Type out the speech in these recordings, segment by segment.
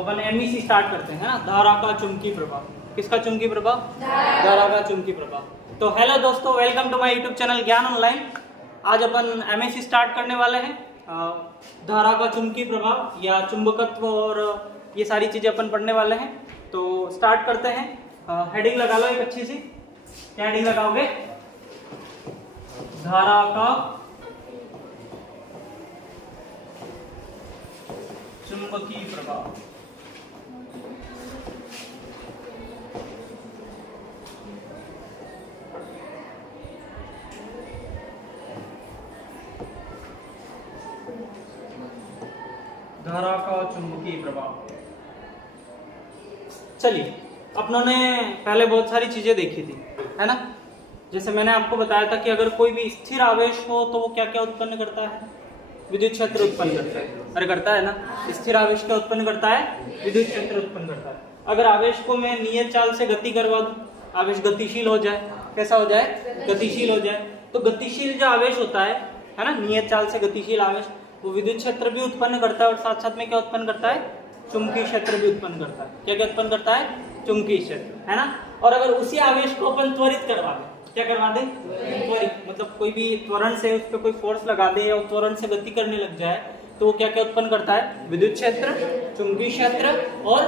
अपन MEC start करते हैं ना, धारा का चुंबकीय प्रभाव। किसका चुंबकीय प्रभाव? धारा का चुंबकीय प्रभाव। तो हेलो दोस्तों, welcome to my YouTube channel Gyan online. आज अपन एमईसी स्टार्ट करने वाले हैं। धारा का चुंबकीय प्रभाव या चुंबकत्व और ये सारी चीजें अपन पढ़ने वाले हैं। तो स्टार्ट करते हैं। हेडिंग लगा लो एक अच्छी सी। क्या हेडिंग लगाओगे? धारा का चुंबकीय प्रभाव। धारा का चुंबकीय प्रभाव। चलिए, अपनों ने पहले बहुत सारी चीजें देखी थी, है ना। जैसे मैंने आपको बताया था कि अगर कोई भी स्थिर आवेश हो तो वो क्या क्या उत्पन्न करता है? विद्युत क्षेत्र उत्पन्न करता है। अरे करता है ना। स्थिर आवेश क्या उत्पन्न करता है? विद्युत क्षेत्र उत्पन्न करता है। अगर आवेश को मैं नियत चाल से गति करवा दूं, आवेश गतिशील हो जाए। कैसा हो जाए? गतिशील हो जाए। तो गतिशील जो आवेश होता है ना, नियत चाल से गतिशील आवेश, वो विद्युत क्षेत्र भी उत्पन्न करता है और साथ साथ में क्या उत्पन्न करता है? चुंबकीय क्षेत्र भी उत्पन्न करता है। क्या क्या उत्पन्न करता है? चुंबकीय क्षेत्र, है ना। और अगर उसी आवेश को अपन त्वरित करवा दें, क्या करवा दें? त्वरित, मतलब कोई भी त्वरण से उस पर कोई फोर्स लगा दे और त्वरण से गति करने लग जाए तो वो क्या क्या उत्पन्न करता है? विद्युत क्षेत्र, चुंबकीय क्षेत्र और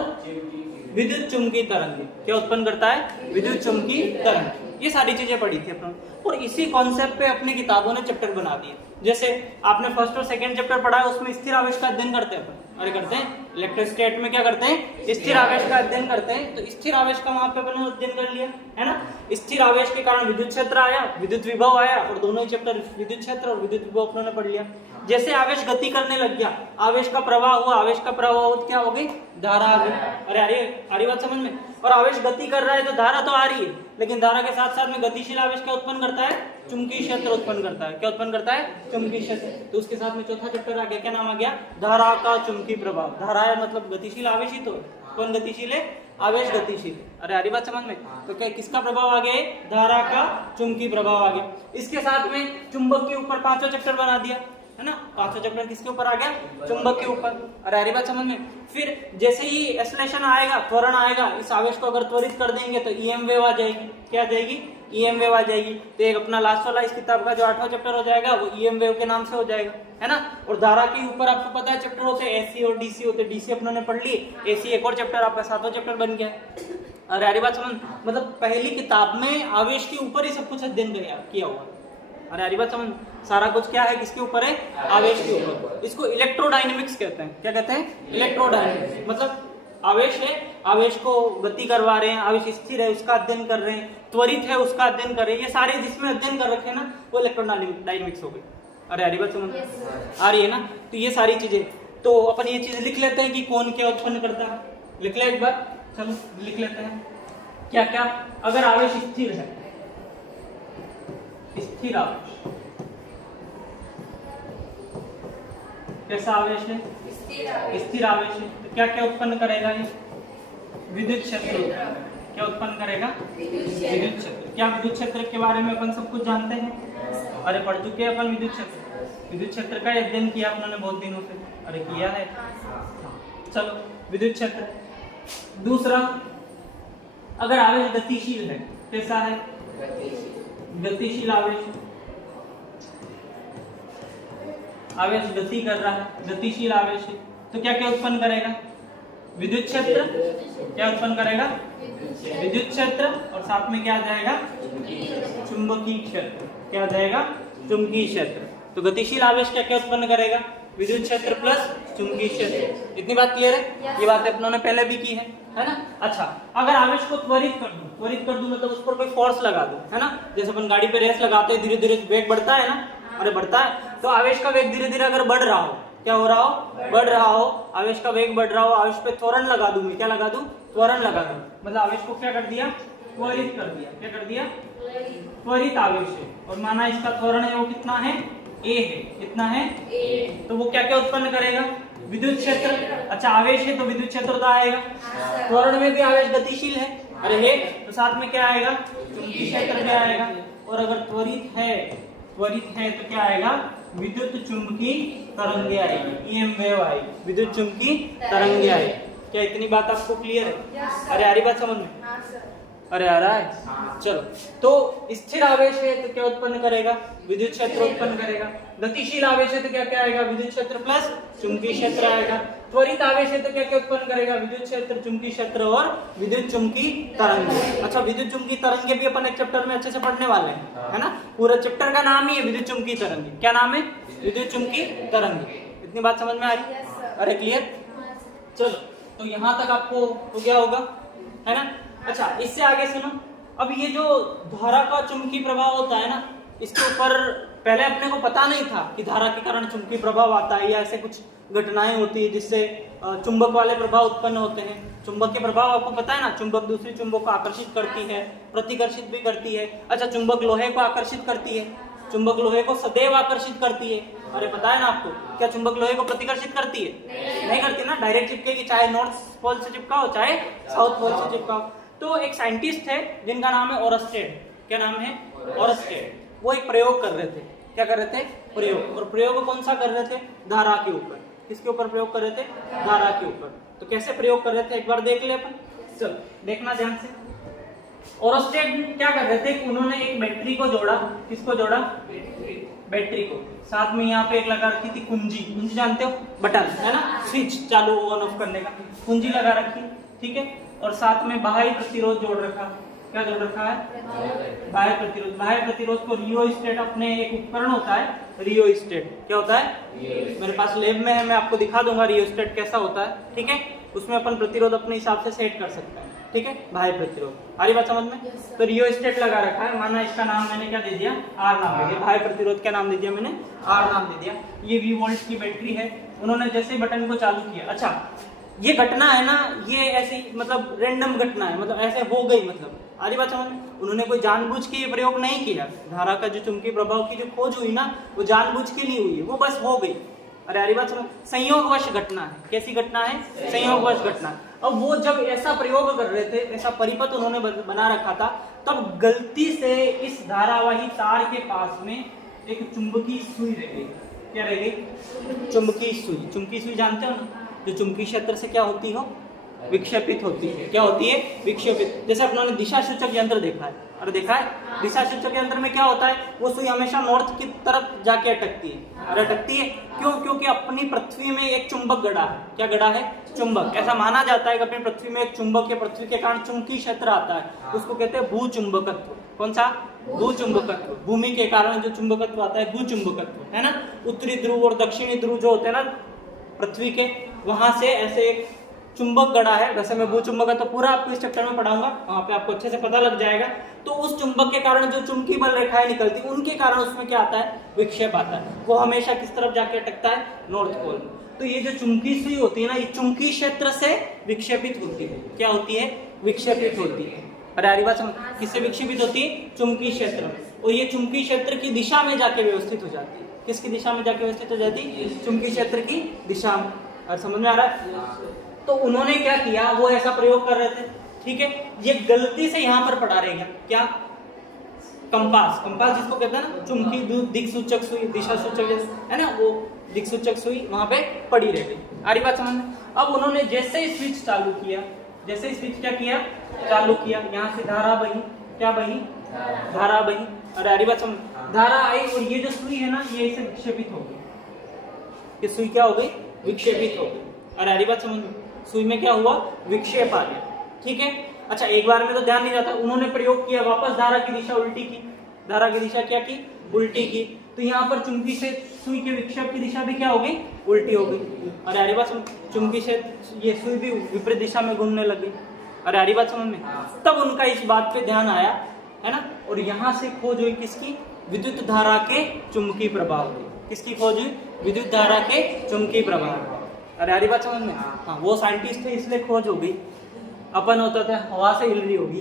विद्युत चुंबकीय तरंग। क्या उत्पन्न करता है? विद्युत चुंबकीय तरंग। ये सारी चीजें पढ़ी थी अपन, और इसी कॉन्सेप्ट पे अपनी किताबों ने चैप्टर बना दिए। जैसे आपने फर्स्ट और सेकंड चैप्टर पढ़ा है, उसमें स्थिर आवेश का अध्ययन करते हैं अपन। अरे करते हैं, इलेक्ट्रोस्टैट में क्या करते हैं? स्थिर आवेश का अध्ययन करते हैं। तो स्थिर आवेश का वहां पे अपन अध्ययन कर लिया, है ना। स्थिर आवेश के कारण विद्युत क्षेत्र आया, विद्युत विभव आया, और दोनों ही चैप्टर विद्युत क्षेत्र और विद्युत विभव अपनों ने पढ़ लिया। जैसे आवेश गति करने लग गया, आवेश का प्रवाह हुआ, आवेश का प्रवाह हो क्या हो गई? धारा आ गई। अरे आ रही बात समझ में? और आवेश गति कर रहा है तो धारा तो आ रही है, लेकिन धारा के साथ साथ में गतिशील आवेश क्या उत्पन्न करता है? चुंबकीय क्षेत्र उत्पन्न करता है। क्या उत्पन्न करता है? चुंबकीय क्षेत्र। तो उसके साथ में चौथा चैप्टर आ गया, क्या नाम आ गया? धारा का चुंबकीय प्रभाव। धारा है मतलब गतिशील आवेश ही तो है। कौन गतिशील है? आवेश गतिशील। अरे हरी बात समझ में? तो क्या किसका प्रभाव आ गया? धारा का चुंबकीय प्रभाव आ गया। इसके साथ में चुंबक के ऊपर पांचवा चैप्टर बना दिया, है ना। पांचवा चैप्टर किसके ऊपर आ गया? चुंबक के ऊपर। अरे हरी बात समझ में? फिर जैसे ही एक्सेलरेशन आएगा, त्वरण आएगा, इस आवेश को अगर त्वरित कर देंगे तो ईएम वेव आ जाएगी। क्या आ जाएगी? ईएम वेव आ जाएगी। तो एक अपना लास्ट वाला इस किताब का जो 8वां चैप्टर हो जाएगा वो ईएम वेव के नाम से हो जाएगा, है ना। और धारा के ऊपर आपको पता है चैप्टर होते हैं एसी और डीसी होते हैं। डीसी अपनों ने पढ़ ली, एसी एक और चैप्टर आपका 7वां चैप्टर बन गया। अरे हरी बात समझ, मतलब पहली किताब में आवेश के ऊपर ही सब कुछ अध्ययन किया हुआ। अरे हरी बात समझ, सारा कुछ क्या है? किसके ऊपर है? आवेश के ऊपर। इसको इलेक्ट्रोडायनेमिक्स कहते हैं। क्या कहते हैं? इलेक्ट्रोडायनेमिक्स। मतलब आवेश है, आवेश को गति करवा रहे हैं, आवेश स्थिर है उसका अध्ययन कर रहे हैं, त्वरित है उसका अध्ययन कर रहे हैं। ये सारे जिसमें अध्ययन कर रखे हैं ना, वो इलेक्ट्रोडायनेमिक्स हो गई। अरे हरी बात समझ आ रही है ना। तो ये सारी चीजें, तो अपन ये चीज लिख लेते हैं कि कौन क्या उत्पन्न करता है। लिख ले एक बार, चलो लिख लेते हैं क्या क्या। अगर आवेश स्थिर है, स्थिर आवेश, कैसा आवेश है? स्थिर आवेश है। तो क्या क्या उत्पन्न करेगा ये? विद्युत क्षेत्र। क्या उत्पन्न करेगा? विद्युत क्षेत्र। क्या विद्युत क्षेत्र के बारे में अपन सब कुछ जानते हैं? अरे पढ़ चुके हैं अपन विद्युत क्षेत्र। विद्युत क्षेत्र का अध्ययन किया अपने बहुत दिनों से। अरे किया है। चलो, विद्युत क्षेत्र। दूसरा, अगर आवेश गतिशील है, कैसा है? गतिशील आवेश। आवेश गति कर रहा है, गतिशील आवेश है, तो क्या क्या उत्पन्न करेगा? विद्युत क्षेत्र। क्या उत्पन्न करेगा? विद्युत क्षेत्र, और साथ में क्या आ जाएगा? चुंबकीय क्षेत्र। क्या आ जाएगा? चुंबकीय क्षेत्र। तो गतिशील आवेश क्या क्या उत्पन्न करेगा? विद्युत क्षेत्र प्लस चुंबकीय क्षेत्र। इतनी बात क्लियर है? ये बात अपनों ने पहले भी की है ना। अच्छा, अगर आवेश को त्वरित कर दूं मतलब उस पर कोई फोर्स लगा दूं, है ना। जैसे अपन गाड़ी पे रेस लगाते हैं, धीरे धीरे वेग बढ़ता है ना। अरे बढ़ता है, तो आवेश का वेग धीरे धीरे अगर बढ़ रहा हो, क्या हो रहा हो? बढ़ रहा हो। आवेश का वेग बढ़ रहा हो, आवेश पे त्वरण लगा दूं मैं। क्या लगा दूं? त्वरण लगा दूं। मतलब आवेश को क्या कर दिया? त्वरित कर दिया। क्या कर दिया? त्वरित आवेश है, और माना इसका त्वरण है वो कितना है? ए है। कितना है? ए। तो वो क्या क्या उत्पन्न करेगा? विद्युत क्षेत्र। अच्छा, आवेश है तो विद्युत क्षेत्र तो आएगा। त्वरण में भी आवेश गतिशील है, अरे है, तो साथ में क्या आएगा? चुंबकीय क्षेत्र भी आएगा। और अगर त्वरित है तो क्या आएगा? विद्युत चुंबकीय तरंगे आएगी, ईएम वेव आएगी, विद्युत चुंबकीय तरंगे आएगी। क्या इतनी बात आपको क्लियर है? अरे आ रही बात समझ में? अरे आ रहा है? चलो, तो स्थिर आवेश है तो क्या उत्पन्न करेगा? विद्युत क्षेत्र उत्पन्न करेगा। गतिशील आवेश है तो क्या क्या आएगा? विद्युत क्षेत्र प्लस चुंबकीय क्षेत्र आएगा। त्वरित आवेश है तो क्या क्या उत्पन्न करेगा? विद्युत क्षेत्र, चुंबकीय क्षेत्र और विद्युत चुंबकीय तरंग। अच्छा, विद्युत चुंबकीय तरंगे भी अपन एक चैप्टर में अच्छे से पढ़ने वाले हैं, है ना? पूरा चैप्टर का नाम ही है विद्युत चुंबकीय तरंगे। क्या नाम है? विद्युत चुंबकीय तरंगे। इतनी बात समझ में आ रही? अरे क्लियर? चलो, तो यहाँ तक आपको हो गया होगा, है ना? अच्छा, इससे आगे सुनो। अब ये जो धारा का चुंबकीय प्रभाव होता है ना, इसके ऊपर पहले अपने को पता नहीं था कि धारा के कारण चुंबकीय प्रभाव आता है या ऐसे कुछ घटनाएं होती है जिससे चुंबक वाले प्रभाव उत्पन्न होते हैं। चुंबक के प्रभाव आपको पता है ना, चुंबक दूसरी चुंबक को आकर्षित करती है, प्रतिकर्षित भी करती है। अच्छा, चुंबक लोहे को आकर्षित करती है, चुंबक लोहे को सदैव आकर्षित करती है। अरे पता है ना आपको? क्या चुंबक लोहे को प्रतिकर्षित करती है? नहीं करती ना, डायरेक्ट चिपकेगी, चाहे नॉर्थ पोल से चिपकाओ चाहे साउथ पोल से चिपकाओ। तो एक साइंटिस्ट है जिनका नाम है ओरस्टेड। क्या नाम है? ओरस्टेड। वो एक प्रयोग कर रहे थे। क्या कर रहे थे? प्रयोग। और प्रयोग कौन सा कर रहे थे? धारा के ऊपर। किसके ऊपर प्रयोग कर रहे थे? धारा के ऊपर। तो कैसे प्रयोग कर रहे थे एक बार देख ले अपन। चलो देखना ध्यान से। ओरस्टेड क्या कर रहे थे? उन्होंने एक बैटरी को जोड़ा। किसको जोड़ा? बैटरी को। साथ में यहाँ पे एक लगा रखी थी कुंजी। कुंजी जानते हो? बटन, है ना? स्विच चालू ऑन ऑफ करने का। कुंजी लगा रखी, ठीक है। और साथ में बाह्य प्रतिरोध जोड़ रखा। क्या जोड़ रखा है? बाह्य प्रतिरोध। बाह्य प्रतिरोध को रियोस्टेट, अपने एक उपकरण होता है रियोस्टेट। क्या होता है? मेरे पास लैब में है, मैं आपको दिखा दूंगा रियोस्टेट कैसा होता है, ठीक है। उसमें अपन प्रतिरोध अपने हिसाब से सेट कर सकते हैं, ठीक है। बाह्य प्रतिरोध। आ रही बात समझ में? तो रियोस्टेट लगा रखा है। माना इसका नाम मैंने क्या दे दिया? आर नाम दे दिया। बाह्य प्रतिरोध क्या नाम दे दिया मैंने? आर नाम दे दिया। ये 20 वोल्ट की बैटरी है। उन्होंने जैसे बटन को चालू किया, अच्छा ये घटना है ना, ये ऐसी मतलब रैंडम घटना है, मतलब ऐसे हो गई, मतलब आरी बात समझ। उन्होंने कोई जानबूझ के ये प्रयोग नहीं किया। धारा का जो चुंबकीय प्रभाव की जो खोज हुई ना, वो जानबूझ के लिए हुई है, वो बस हो गई। अरे आरी बात समझ। संयोगवश घटना है। कैसी घटना है? संयोगवश घटना। अब वो जब ऐसा प्रयोग कर रहे थे, ऐसा परिपथ उन्होंने बना रखा था, तब गलती से इस धारावाही तार के पास में एक चुंबकीय सुई रह गई। क्या रह गई? चुंबकीय सुई। चुंबकीय सुई जानते हो ना, जो चुंबकीय क्षेत्र से क्या होती हो? विक्षेपित होती है। क्या होती है? विक्षेपित। जैसे अपनों ने दिशा सूचक यंत्र देखा है। अरे देखा है? दिशा सूचक यंत्र में क्या होता है? वो सुई हमेशा नॉर्थ की तरफ जाके अटकती है। अरे अटकती है क्यों? क्योंकि अपनी पृथ्वी में एक चुंबक गड़ा है। क्या गड़ा है? चुंबक। ऐसा माना जाता है कि अपनी पृथ्वी में एक चुंबक है, पृथ्वी के कारण चुंबकीय क्षेत्र आता है, उसको कहते हैं भूचुंबकत्व। कौन सा? भूचुंबकत्व। भूमि के कारण जो चुंबकत्व आता है, भूचुंबकत्व, है ना। उत्तरी ध्रुव और दक्षिणी ध्रुव जो होते हैं ना पृथ्वी के, वहां से ऐसे एक चुंबक गड़ा है। वैसे मैं भूचुंबक तो पूरा आपको इस चैप्टर में पढ़ाऊंगा, वहां पे आपको अच्छे से पता लग जाएगा। तो उस चुंबक के कारण जो चुंबकीय बल रेखाएं निकलती, उनके कारण उसमें क्या आता है? विक्षेप आता है। वो हमेशा किस तरफ जाके अटकता है? North pole. तो ये जो चुंबकीय सुई होती है ना, ये चुंबकीय क्षेत्र से विक्षेपित होती है। क्या होती है? विक्षेपित होती है। अरे आरी बात समझ। किससे विक्षेपित होती है? चुंबकीय क्षेत्र में। और ये चुंबकीय क्षेत्र की दिशा में जाके व्यवस्थित हो जाती है। किसकी दिशा में जाके व्यवस्थित हो जाती है? चुंबकीय क्षेत्र की दिशा में। और समझ में आ रहा है? तो उन्होंने क्या किया? वो ऐसा प्रयोग कर रहे थे, ठीक है। ये गलती से यहाँ पर पड़ा रहेगा। क्या? कंपास। कंपास जिसको कहते हैं ना, चुंबकीय दिक्सूचक सुई, दिशा सूचक है ना, वो दिक्सूचक सुई वहां पे पड़ी रह गई। आ रही बात समझ में? अब उन्होंने जैसे ही स्विच चालू किया, जैसे ही स्विच क्या किया? चालू किया, यहाँ से धारा बही। क्या बही? धारा बही। अरे आ रही बात समझ। धारा आई और ये जो सुई है ना, ये इसे विक्षेपित हो गई। ये सुई क्या हो गई? विक्षेपित हो गई। अरे आ रही बात समझ में? सुई में क्या हुआ? विक्षेप आ गया, ठीक है। अच्छा, एक बार में तो ध्यान नहीं जाता। उन्होंने प्रयोग किया, वापस धारा की दिशा उल्टी की। धारा की दिशा क्या की? उल्टी की। तो यहाँ पर चुंबकीय से सुई के विक्षेप की दिशा भी क्या हो गई? उल्टी हो गई। अरे आ रही बात समझ। चुंबकीय से ये सुई भी विपरीत दिशा में घूमने लग गई। अरे आ रही बात समझ में? तब उनका इस बात पे ध्यान आया, है ना। और यहाँ से खोज हुई किसकी? विद्युत धारा के चुंबकीय प्रभाव की। किसकी खोज हुई? विद्युत धारा के चुंबकीय प्रभाव। अरे आरी बात समझ में? हाँ, वो साइंटिस्ट थे इसलिए खोज हो गई। अपन होता था हवा से हिल रही होगी।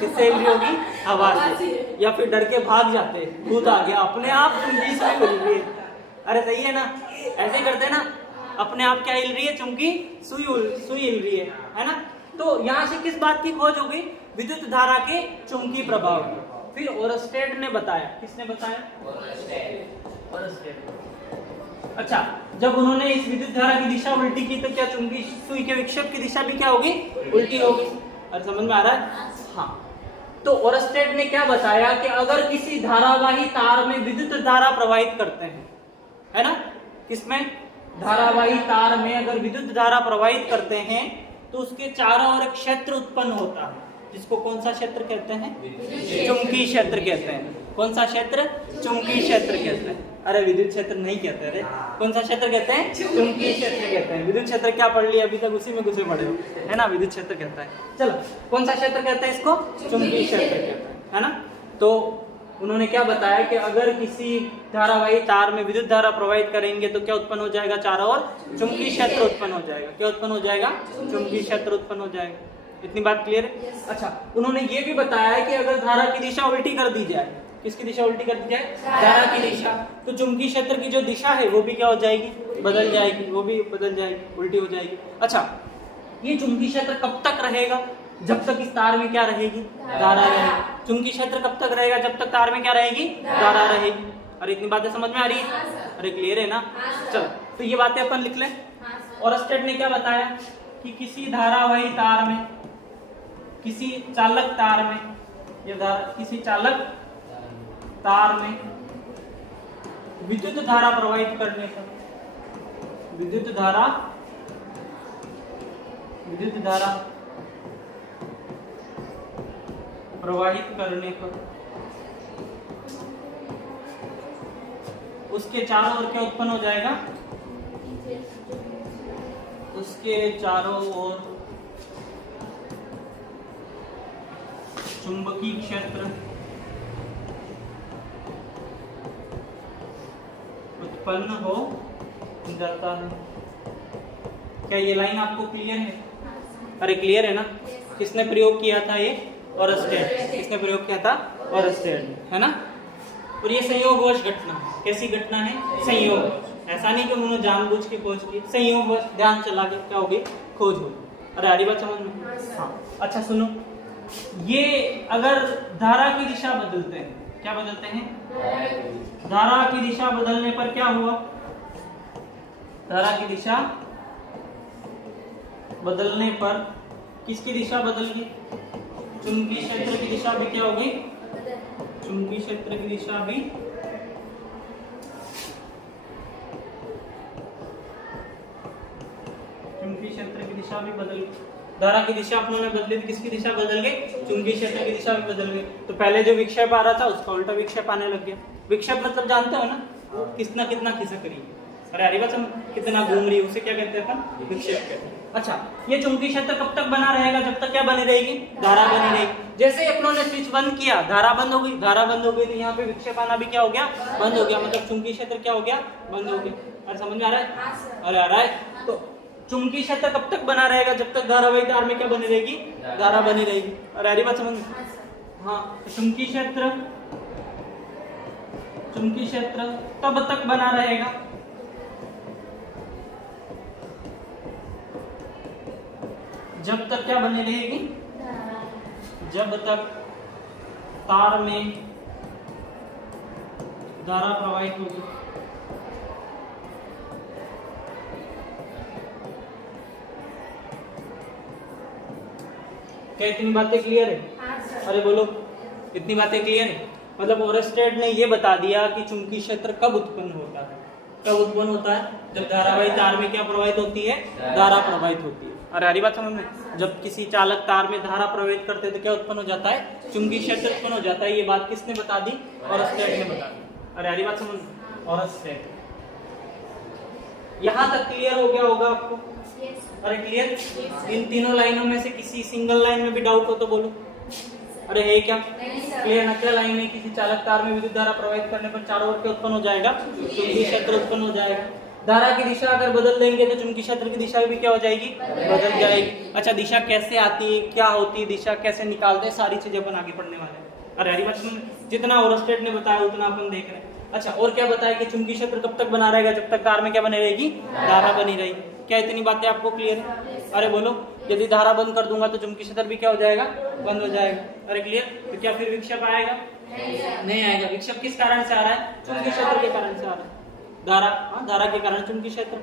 किससे हिल रही होगी? हवा से। या फिर डर के भाग जाते, भूत आ गया, अपने आप चुंबकीय सुई हिल रही है। अरे सही है ना? ऐसे ही करते ना, अपने आप क्या हिल रही है? चुंबकीय सुई हिल रही है ना। तो यहाँ से किस बात की खोज हो गई? विद्युत धारा के चुंबकीय प्रभाव की। फिर ओरस्टेड ने बताया। किसने बताया? ओरस्टेड। अच्छा, जब उन्होंने इस विद्युत धारा की दिशा उल्टी की तो क्या चुंबकीय सुई के विक्षेप की दिशा भी क्या होगी? उल्टी होगी। और समझ में आ रहा है? हाँ। तो ओरस्टेड ने क्या बताया कि अगर किसी धारावाही तार में विद्युत धारा प्रवाहित करते हैं, है ना, किसमें? धारावाही तार में अगर विद्युत धारा प्रवाहित करते हैं तो उसके चारों ओर एक क्षेत्र उत्पन्न होता है, जिसको कौन सा क्षेत्र कहते हैं? चुंबकीय क्षेत्र कहते हैं। कौन सा क्षेत्र? चुंबकीय क्षेत्र कहते हैं। अरे विद्युत क्षेत्र नहीं कहते, अरे कौन सा क्षेत्र कहते हैं? चुंबकीय क्षेत्र कहते हैं। विद्युत क्षेत्र क्या पढ़ लिया अभी तक? उसी में घुसे पड़े हो, है ना। विद्युत क्षेत्र कहता है। चलो, कौन सा क्षेत्र कहते हैं इसको? चुंबकीय क्षेत्र कहते हैं, है ना। तो उन्होंने क्या बताया कि अगर किसी धारावाही तार में विद्युत धारा प्रवाहित करेंगे तो क्या उत्पन्न हो जाएगा? चारों ओर चुंबकीय क्षेत्र उत्पन्न हो जाएगा। क्या उत्पन्न हो जाएगा? चुंबकीय क्षेत्र उत्पन्न हो जाएगा। इतनी बात क्लियर है? अच्छा, उन्होंने ये भी बताया कि अगर धारा की दिशा उल्टी कर दी जाए, किसकी दिशा उल्टी कर दी जाए? धारा की दिशा, तो चुंबकीय क्षेत्र की जो दिशा है वो भी क्या हो जाएगी? बदल जाएगी, वो भी बदल जाएगी, उल्टी हो जाएगी। अच्छा, ये चुंबकीय क्षेत्र कब तक रहेगा? जब तक इस तार में क्या रहेगी? धारा रहेगी। चुंबकीय क्षेत्र कब तक रहेगा? जब तक तार में क्या रहेगी? धारा रहेगी। अरे इतनी बातें समझ में आ रही है? अरे क्लियर है ना? चलो, तो ये बातें अपन लिख लें। ओरस्टेड ने क्या बताया कि किसी धारावाही तार में, किसी चालक तार में, किसी चालक तार में विद्युत धारा प्रवाहित करने पर, विद्युत धारा प्रवाहित करने पर उसके चारों ओर क्या उत्पन्न हो जाएगा? उसके चारों ओर चुंबकीय क्षेत्र उत्पन्न हो जाता है। क्या ये लाइन आपको क्लियर है? अरे क्लियर है ना? किसने प्रयोग किया था ये? ओरस्टेड। किसने प्रयोग किया था? ओरस्टेड, है ना। और ये संयोगवश घटना, कैसी घटना है? संयोग। ऐसा नहीं कि उन्होंने जानबूझ के खोज की, संयोगवश ध्यान चला के क्या होगी? खोज होगी। अरे आरी बात समझ में? हाँ। अच्छा सुनो, ये अगर धारा की दिशा बदलते हैं, क्या बदलते हैं? धारा की दिशा बदलने पर क्या हुआ? धारा की दिशा बदलने पर किसकी दिशा बदल गई? चुंबकीय क्षेत्र की दिशा भी क्या हो गई? चुंबकीय क्षेत्र की दिशा भी बदल गई। धारा की दिशा अपने बदली, किसकी दिशा बदल गई? चुंबकीय क्षेत्र की दिशा भी बदल गई। तो पहले जो विक्षेप आ रहा था उसका उल्टा विक्षेप आने लग गया। विक्षेप मतलब जानते हो ना, कितना कितना खिसक रही है। अरे अरे बच्चा, कितना घूम रही है, उसे क्या कहते हैं अपन? विक्षेप कहते हैं। अच्छा, ये चुंबकीय क्षेत्र कब तक बना रहेगा? जब तक क्या बनी रहेगी? धारा बनी रहेगी। जैसे अपनों ने स्विच बंद किया, धारा बंद हो गई। धारा बंद हो गई तो यहाँ पे विक्षेप आना भी क्या हो गया? बंद हो गया। मतलब चुंबकीय क्षेत्र क्या हो गया? बंद हो गया। अरे समझ में आ रहा है? अरे आ रहा है। तो चुंबकीय क्षेत्र कब तक बना रहेगा? जब तक धारावाही तार में क्या बनी रहेगी? धारा बनी रहेगी। अरे अरे बात समझ? हाँ, चुंबकीय क्षेत्र तब तक बना रहेगा जब तक क्या बनी रहेगी? जब तक तार में धारा प्रवाहित होगी। क्या इतनी बातें क्लियर है? अरे बोलो, इतनी बातें क्लियर है? मतलब ओरस्टेड ने ये बता दिया कि चुंबकीय क्षेत्र कब उत्पन्न होता है। कब उत्पन्न होता है? जब धारावाही तार में क्या प्रवाहित होती है? धारा प्रवाहित होती है। अरे हरी बात समझ में? जब किसी चालक तार में धारा प्रवाहित करते तो क्या उत्पन्न हो जाता है? चुंबकीय क्षेत्र उत्पन्न हो जाता है। ये बात किसने बता दी? ओरस्टेड ने बता दी। अरे हरी बात समझ में? ओरस्टेड। यहाँ तक क्लियर हो गया होगा आपको? अरे क्लियर? इन तीनों लाइनों में से किसी सिंगल लाइन में भी डाउट हो तो बोलो। अरे है क्या? क्लियर ना? क्या लाइन है? किसी चालक तार में विद्युत धारा प्रवाहित करने पर चारों ओर क्या उत्पन्न हो जाएगा? चुंबकीय क्षेत्र उत्पन्न हो जाएगा। धारा की दिशा अगर बदल देंगे तो चुंबकीय क्षेत्र की दिशा भी क्या हो जाएगी? बदल जाएगी। अच्छा, दिशा कैसे आती है, क्या होती है, दिशा कैसे निकालते हैं, सारी चीजें अपन आगे पढ़ने वाले हैं। अरे हरी बात, जितना ओरस्टेड ने बताया उतना अपन देख रहे हैं। अच्छा, और क्या बताया कि चुंबकीय क्षेत्र कब तक बना रहेगा? जब तक तार में क्या बनी रहेगी? धारा बनी रहेगी। क्या इतनी बातें आपको क्लियर है? अरे बोलो, यदि धारा बंद कर दूंगा तो चुंबकीय क्षेत्र भी क्या हो जाएगा? बंद हो जाएगा। अरे क्लियर? तो क्या फिर विक्षेप आएगा? नहीं आएगा। विक्षेप किस कारण से आ रहा है? चुंबकीय क्षेत्र के कारण से आ रहा है। धारा, हाँ धारा के कारण चुंबकीय क्षेत्र।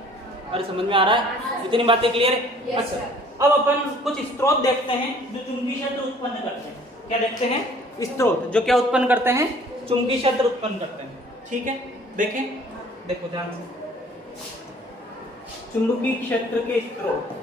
अरे समझ में आ रहा है? इतनी बातें क्लियर है? अच्छा, अब अपन कुछ स्रोत देखते हैं जो चुंबकीय क्षेत्र उत्पन्न करते हैं। क्या देखते हैं? स्रोत जो क्या उत्पन्न करते हैं? चुंबकीय क्षेत्र उत्पन्न करते हैं। ठीक है, देखें, देखो ध्यान से, चुंबकीय क्षेत्र के स्रोत,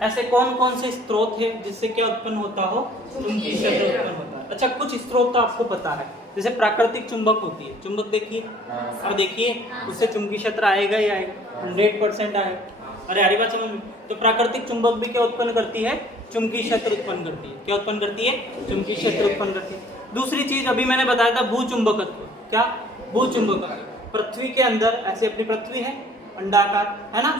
ऐसे कौन कौन से स्रोत है जिससे क्या उत्पन्न होता हो? चुंबकीय क्षेत्र उत्पन्न होता है। अच्छा, कुछ स्रोत तो आपको पता है, जैसे प्राकृतिक चुंबक होती है, चुंबक देखिए और देखिए, उससे चुंबकीय क्षेत्र आएगा ही आएगा, 100% आएगा। अरे हरी बात समझ में? तो प्राकृतिक चुंबक भी क्या उत्पन्न करती है? चुंबकीय क्षेत्र उत्पन्न करती है। क्या उत्पन्न करती है? चुंबकीय क्षेत्र उत्पन्न करती है। दूसरी चीज अभी मैंने बताया था, भूचुंबकत्व। क्या? भूचुंबकत्व। पृथ्वी के अंदर, ऐसे अपनी पृथ्वी है अंडाकार, है ना,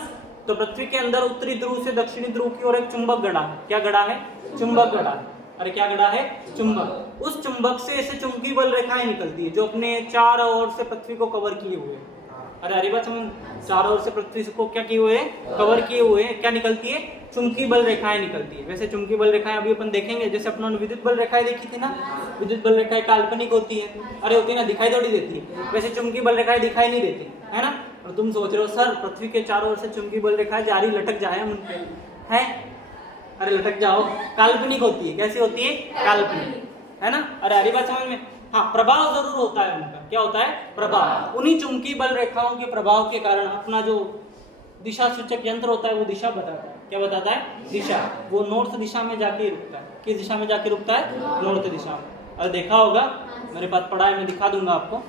तो पृथ्वी के अंदर उत्तरी ध्रुव से दक्षिणी ध्रुव की ओर एक चुंबक गड़ा है। क्या गड़ा है? चुंबक गड़ा है। अरे क्या गड़ा है? चुंबक। उस चुंबक से ऐसे चुंबकीय बल रेखाएं निकलती है जो अपने चारों ओर से पृथ्वी को कवर किए हुए हैं। अरे हरी बात समझ? चारों ओर से पृथ्वी को क्या किए हुए? कवर किए हुए। क्या निकलती है? चुंबकीय बल रेखाएं निकलती है। वैसे चुंबकीय बल रेखाएं अभी अपन देखेंगे, जैसे अपनों ने विद्युत बल रेखाएं देखी थी ना, विद्युत बल रेखाएं काल्पनिक होती है। अरे होती है ना, दिखाई थोड़ी देती है। वैसे चुंबकीय बल रेखाएं दिखाई नहीं देती, है ना। और तुम सोच रहे हो सर पृथ्वी के चारों ओर से चुंबकीय बल रेखाएं जारी लटक जाए हम उनपे, है? अरे लटक जाओ, काल्पनिक होती है। कैसी होती है? काल्पनिक, है ना। अरे हरी बात समझ में? हाँ, प्रभाव जरूर होता है उनका। क्या होता है? प्रभाव। उन्हीं चुंबकीय बल रेखाओं के प्रभाव के कारण अपना जो दिशा सूचक यंत्र होता है वो दिशा बताता है। क्या बताता है? दिशा। वो नॉर्थ दिशा में जाके रुकता है। किस दिशा में जाके रुकता है? नॉर्थ दिशा में। अरे देखा होगा, मेरे पास पढ़ा है, मैं दिखा दूंगा आपको।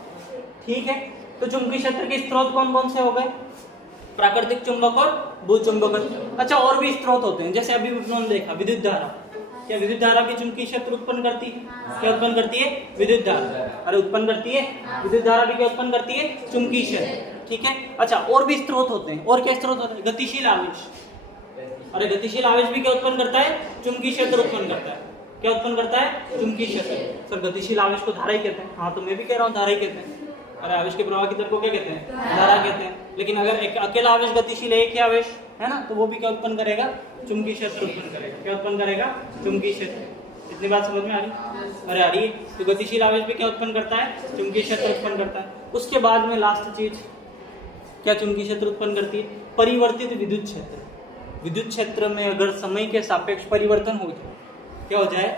ठीक है, तो चुंबकीय क्षेत्र के स्रोत कौन कौन से हो गए? प्राकृतिक चुंबक और भूचुंबक। अच्छा, और भी स्रोत होते हैं, जैसे अभी उन्होंने देखा विद्युत धारा। क्या विद्युत धारा भी चुंबकीय क्षेत्र उत्पन्न करती है? क्या उत्पन्न करती है? विद्युत धारा। अरे उत्पन्न करती है, विद्युत धारा भी क्या उत्पन्न करती है? चुंबकीय क्षेत्र। ठीक है। अच्छा, और भी स्रोत होते हैं। और क्या स्रोत होते हैं? गतिशील आवेश। अरे गतिशील आवेश भी क्या उत्पन्न करता है? चुंबकीय क्षेत्र उत्पन्न करता है। क्या उत्पन्न करता है? चुंबकीय क्षेत्र। सर गतिशील आवेश को धारा ही कहते हैं। हाँ, तो मैं भी कह रहा हूँ धारा ही कहते हैं। अरे आवेश के प्रवाह की दर को क्या कहते हैं? धारा कहते हैं। लेकिन अगर एक अकेला आवेश गतिशील है, एक ही आवेश है ना, तो वो भी क्या उत्पन्न करेगा? चुंबकीय क्षेत्र उत्पन्न करेगा। क्या उत्पन्न करेगा? चुंबकीय क्षेत्र। इतनी बात समझ में आ रही? अरे आ रही है। तो गतिशील आवेश भी क्या उत्पन्न करता है? चुंबकीय क्षेत्र उत्पन्न करता है। उसके बाद में लास्ट चीज क्या चुंबकीय क्षेत्र उत्पन्न करती है? परिवर्तित विद्युत क्षेत्र। विद्युत क्षेत्र में अगर समय के सापेक्ष परिवर्तन हो जाए, क्या हो जाए?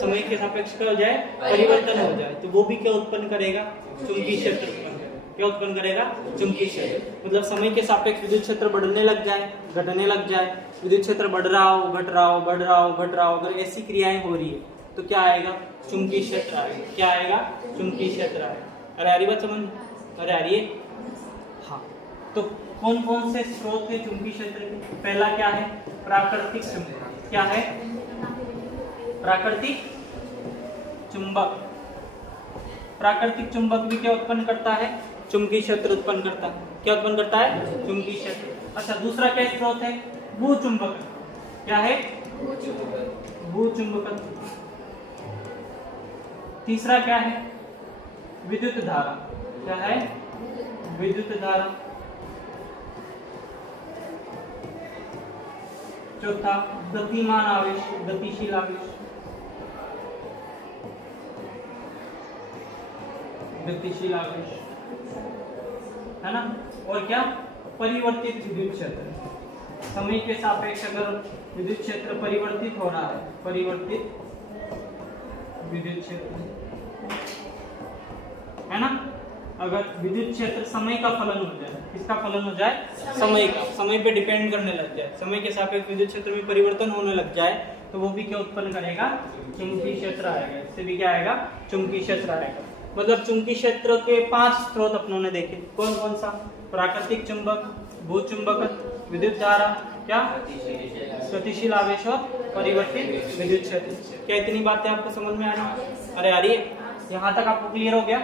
समय के सापेक्ष क्या हो जाए? परिवर्तन हो जाए, तो वो भी क्या उत्पन्न करेगा? चुंबकीय क्षेत्र उत्पन्न करेगा। क्या उत्पन्न करेगा? चुंबकीय क्षेत्र। मतलब समय के सापेक्ष विद्युत क्षेत्र बढ़ने लग जाए, घटने लग जाए, विद्युत क्षेत्र बढ़ रहा हो, घट रहा हो, बढ़ रहा हो, घट रहा हो, अगर ऐसी क्रियाएं हो रही है तो क्या आएगा? चुंबकीय क्षेत्र आएगा। क्या आएगा? चुंबकीय क्षेत्र आएगा। अरे आ रही बात समझ? अरे आ रही है? हाँ, तो कौन कौन से स्रोत है चुंबकीय क्षेत्र के? पहला क्या है? प्राकृतिक चुंबक। क्या है? प्राकृतिक चुंबक। प्राकृतिक चुंबक भी क्या उत्पन्न करता है? चुंबकीय क्षेत्र उत्पन्न करता है। क्या उत्पन्न करता है? चुंबकीय क्षेत्र। अच्छा, दूसरा क्या स्रोत है? भूचुंबक। क्या है? भूचुंबक। तीसरा क्या है? विद्युत धारा। क्या है? विद्युत धारा। चौथा गतिमान आवेश, गतिशील आवेश। गतिशील आवेश, है ना। और क्या? परिवर्तित विद्युत क्षेत्र। समय के सापेक्ष अगर विद्युत क्षेत्र परिवर्तित हो रहा है, परिवर्तित विद्युत क्षेत्र, है ना। अगर विद्युत क्षेत्र समय का फलन हो जाए, किसका फलन हो जाए? समय का। समय पे डिपेंड करने लग जाए, समय के सापेक्ष विद्युत क्षेत्र में परिवर्तन होने लग जाए, तो वो भी क्या उत्पन्न करेगा? चुंबकीय क्षेत्र आएगा। इससे भी क्या आएगा? चुंबकीय क्षेत्र आएगा। मतलब चुंबकीय क्षेत्र के 5 स्रोत अपनों ने देखे। कौन कौन सा? प्राकृतिक चुंबक, भूचुंबक, विद्युत धारा, क्या? गतिशील आवेश और परिवर्तित विद्युत क्षेत्र। क्या इतनी बातें आपको समझ में आ रही? अरे आ रही है? यहाँ तक आपको क्लियर हो गया?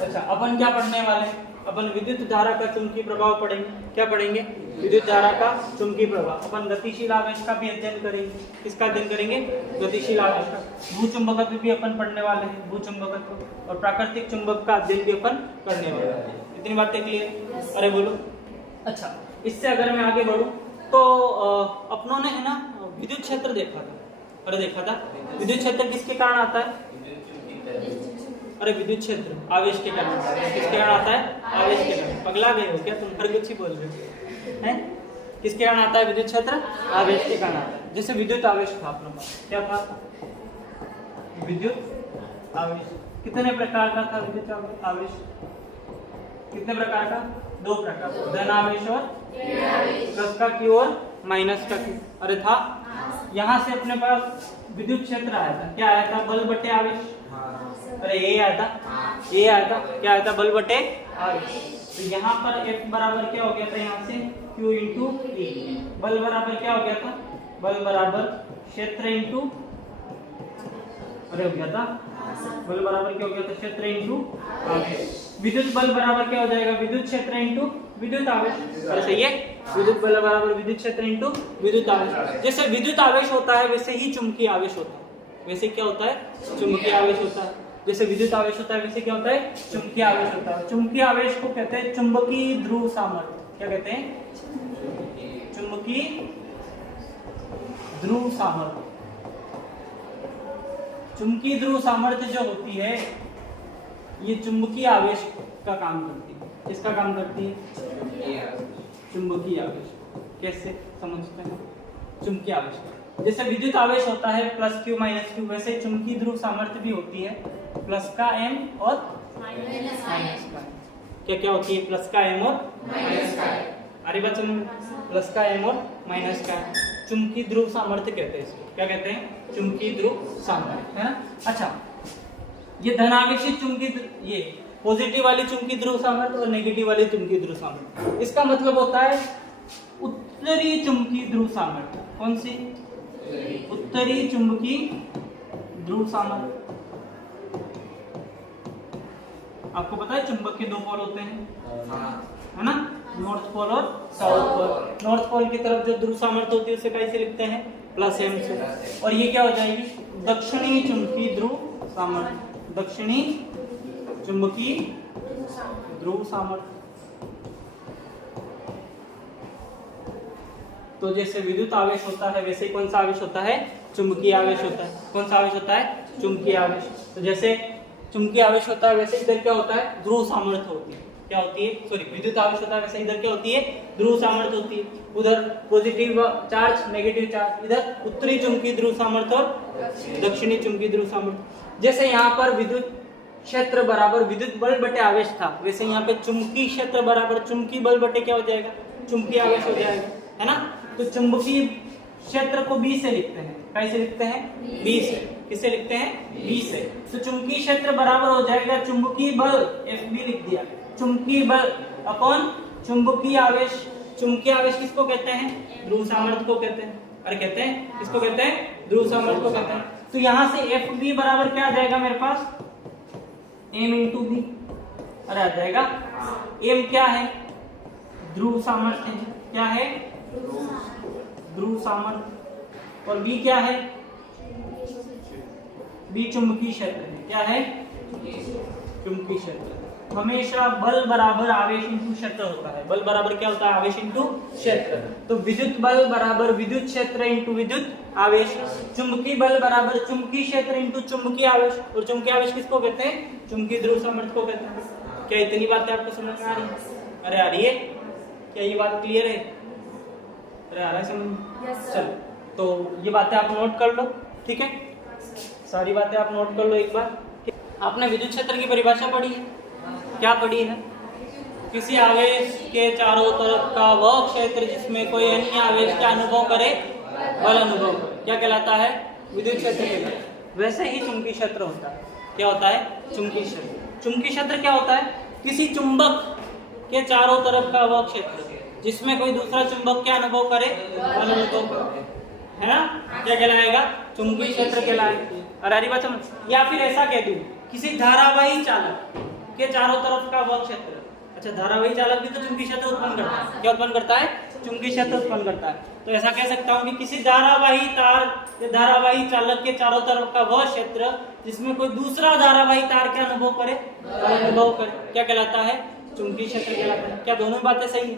अच्छा, अपन क्या पढ़ने वाले हैं? अपन विद्युत धारा का चुंबकीय प्रभाव पढ़ेंगे। क्या पढ़ेंगे? विद्युत धारा का चुंबकीय प्रभाव। अपन गतिशील आवेश का भी अध्ययन करेंगे। किसका अध्ययन करेंगे? गतिशील आवेश का। भूचुंबकत्व भी अपन पढ़ने वाले हैं, भूचुंबकत्व। और प्राकृतिक चुंबक का अध्ययन भी अपन करने वाले हैं। इतनी बातें क्लियर? अरे बोलो। अच्छा, इससे अगर मैं आगे बढ़ूं तो अपनों ने है ना विद्युत क्षेत्र देखा था। अरे देखा था विद्युत क्षेत्र किसके कारण आता है? अरे विद्युत क्षेत्र आवेश के कारण आता है। किसके कारण आता है? आवेश के कारण। पगला गए हो क्या तुम? हर कुछ ही बोल रहे हैं। किसके कारण आता है विद्युत क्षेत्र? आवेश के कारण आता है। जैसे विद्युत आवेश था अपने पास, क्या था? विद्युत आवेश। कितने प्रकार का था विद्युत आवेश? कितने प्रकार का? 2 प्रकार, धन आवेश और प्लस का की और माइनस का की। अरे था। यहाँ से अपने पास विद्युत क्षेत्र आया था, क्या आया था? बल बटे आवेश। अरे ये आया था, ये आया था, क्या आया था? बल बटे आवेश। तो यहाँ पर F बराबर क्या हो गया था? यहाँ से Q इंटू E। बल बराबर क्या हो गया था? बल बराबर क्षेत्र इंटू, अरे हो गया था, बल बराबर क्या हो गया था? क्षेत्र इंटू आवेश। विद्युत बल बराबर क्या हो जाएगा? विद्युत क्षेत्र इंटू विद्युत आवेश। अरे सही है, विद्युत बल बराबर विद्युत क्षेत्र इंटू विद्युत आवेश। जैसे विद्युत आवेश होता है वैसे ही चुंबकीय आवेश होता है। वैसे क्या होता है? चुंबकीय आवेश होता है। जैसे विद्युत आवेश होता है वैसे क्या होता है? चुंबकीय आवेश होता है। चुंबकीय आवेश को कहते हैं चुंबकीय ध्रुव सामर्थ्य। क्या कहते हैं? चुंबकीय ध्रुव सामर्थ्य। चुंबकीय ध्रुव सामर्थ्य जो होती है ये चुंबकीय आवेश का काम करती है। किसका काम करती है? चुंबकीय आवेश। कैसे समझते हैं? चुंबकीय आवेश। जैसे विद्युत आवेश होता है प्लस Q माइनस Q, वैसे चुंबकीय ध्रुव सामर्थ्य भी होती है प्लस का M और माइनस का। क्या क्या होती है? प्लस का M और माइनस का। अरे बच्चों, प्लस का M और माइनस का चुंबकीय ध्रुव सामर्थ्य कहते हैं इसको। क्या कहते हैं? चुंबकीय ध्रुव सामर्थ्य, है ना? अच्छा, ये धनावेशी चुंबकीय, ये पॉजिटिव वाली चुंबकीय ध्रुव सामर्थ्य और नेगेटिव वाली चुंबकीय ध्रुव सामर्थ्य। इसका मतलब होता है उत्तरी चुंबकीय ध्रुव सामर्थ्य। कौन सी? उत्तरी चुंबकीय ध्रुव सामर्थ्य। आपको पता है चुंबक के 2 पोल होते हैं, है ना? नॉर्थ पोल और साउथ पोल। नॉर्थ पोल की तरफ जो ध्रुव सामर्थ्य होती है उसे कैसे लिखते हैं? प्लस M से। और ये क्या हो जाएगी? दक्षिणी चुंबकीय ध्रुव सामर्थ्य। दक्षिणी चुंबकीय ध्रुव सामर्थ्य। तो जैसे विद्युत आवेश होता है वैसे ही कौन सा आवेश होता है? चुंबकीय आवेश होता है। कौन सा आवेश होता है? चुंबकीय आवेश। तो जैसे चुंबकीय आवेश होता है वैसे इधर क्या होता है? ध्रुव सामर्थ्य होती है। क्या होती है? सॉरी, विद्युत आवेश होता है वैसे इधर क्या होती है? ध्रुव सामर्थ्य होती है। उधर पॉजिटिव चार्ज, नेगेटिव चार्ज, इधर उत्तरी चुंबकीय ध्रुव सामर्थ्य और दक्षिणी चुंबकीय ध्रुव सामर्थ्य। जैसे यहाँ पर विद्युत क्षेत्र बराबर विद्युत बल बटे आवेश था, वैसे यहाँ पे चुंबकीय क्षेत्र बराबर चुंबकीय बल बटे क्या हो जाएगा? चुंबकीय आवेश हो जाएगा, है ना? तो चुंबकीय क्षेत्र को B से लिखते हैं। कैसे लिखते हैं? B से। किसे लिखते हैं? B से। तो चुंबकीय क्षेत्र बराबर हो जाएगा चुंबकीय बल, FB लिख दिया, चुंबकीय बल अपॉन चुंबकीय आवेश। चुंबकीय आवेश किसको कहते हैं? ध्रुव सामर्थ्य को कहते हैं। अरे कहते हैं, किसको कहते हैं? ध्रुव सामर्थ्य को कहते हैं। तो यहाँ से FB बराबर क्या आ जाएगा मेरे पास? M into B। अरे आ जाएगा, M क्या है? ध्रुव सामर्थ्य है। क्या है? ध्रुव सामर्थ्य। और B क्या है? B चुंबकीय क्षेत्र है। क्या है? चुंबकीय क्षेत्र। हमेशा बल बराबर आवेश इंटू क्षेत्र होता है। बल बराबर क्या होता है? आवेश इंटू क्षेत्र। तो विद्युत बल बराबर विद्युत क्षेत्र इंटू विद्युत आवेश। चुंबकीय बल बराबर चुंबकीय क्षेत्र इंटू चुंबकीय आवेश। और चुंबकीय आवेश किसको कहते हैं? चुंबकीय ध्रुव सामर्थ्य को कहते हैं। क्या इतनी बातें आपको समझ में आ रही है? अरे आ रही है? क्या ये बात क्लियर है? अरे आ रहा है समझ? चलो, तो ये बातें आप नोट कर लो, ठीक है? सारी बातें आप नोट कर लो एक बार। आपने विद्युत क्षेत्र की परिभाषा पढ़ी है? क्या पढ़ी है? किसी आवेश के चारों तरफ का वह क्षेत्र जिसमें कोई अन्य आवेश का अनुभव करे, बल अनुभव करे, क्या कहलाता है? विद्युत क्षेत्र कहलाता है। वैसे ही चुंबकीय क्षेत्र होता है। क्या होता है? चुंबकीय क्षेत्र। चुंबकीय क्षेत्र क्या होता है? किसी चुंबक के चारों तरफ का वह क्षेत्र जिसमें कोई दूसरा चुंबक क्या अनुभव करे, बल अनुभव करे, है ना? क्या कहलाएगा? चुंबकीय क्षेत्र कहलाएगा। अरे बात समझ। या फिर ऐसा कह दूं, किसी धारावाही चालक के चारों तरफ का वह क्षेत्र। अच्छा, धारावाही चालक भी तो चुंबकीय क्षेत्र उत्पन्न करता है। क्या उत्पन्न करता है? चुंबकीय क्षेत्र उत्पन्न करता है। तो ऐसा कह सकता हूँ कि किसी धारावाही तार या धारावाही चालक के चारों तरफ का वह क्षेत्र जिसमें कोई दूसरा धारावाही तार क्या अनुभव करे, अनुभव करे, क्या कहलाता है? चुंबकीय क्षेत्र कहलाता है। क्या दोनों बातें सही है?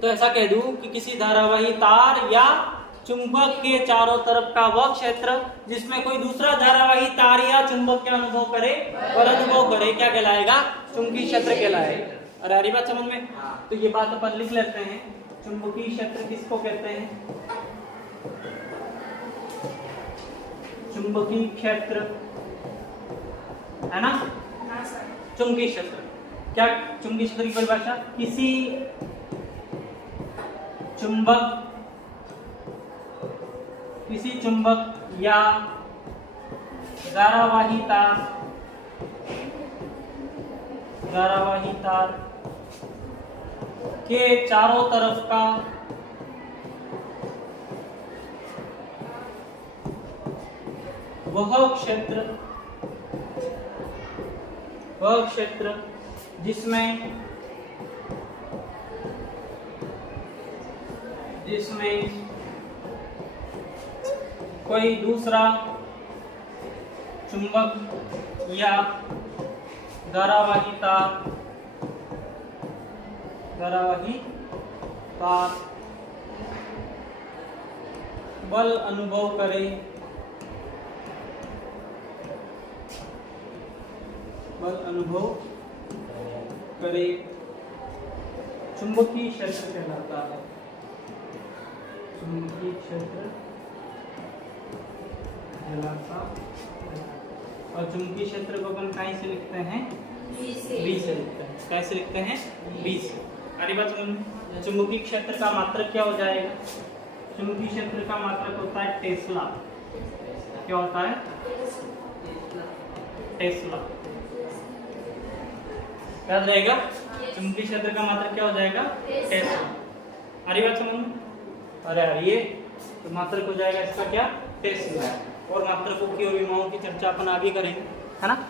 तो ऐसा कह दूं कि किसी धारावाही तार या चुंबक के चारों तरफ का वह क्षेत्र जिसमें कोई दूसरा धारावाही तार या चुंबक का अनुभव करे और अनुभव करे क्या कहलाएगा? चुंबकीय क्षेत्र कहलाएगा। अरे हरी बात समझ में? तो ये बात अपन लिख लेते हैं। चुंबकीय क्षेत्र किसको कहते हैं? चुंबकीय क्षेत्र है ना? चुंबकीय क्षेत्र क्या? चुंबकीय क्षेत्र की परिभाषा किसी चुंबक या धारावाही तार के चारों तरफ का वह क्षेत्र जिसमें कोई दूसरा चुंबक या धारावाही तार बल अनुभव करे चुंबकीय क्षेत्र कहलाता है। चुंबकीय क्षेत्र कहलाता है। और चुंबकीय क्षेत्र को अपन कहीं से लिखते हैं? बी से लिखते हैं। कैसे लिखते हैं? बी से। अरे बात समझ में? चुंबकीय क्षेत्र का मात्रक क्या हो जाएगा? चुंबकीय क्षेत्र का मात्रक होता है टेस्ला। क्या होता है? टेस्ला। याद रहेगा? चुंबकीय क्षेत्र का मात्रक क्या हो जाएगा? टेस्ला। अरे बात समझ में? अरे ये तो मात्रक हो जाएगा इसका क्या? टेस्ला। और मात्रकों की और विमाओं की चर्चा अपन आगे करेंगे, है ना?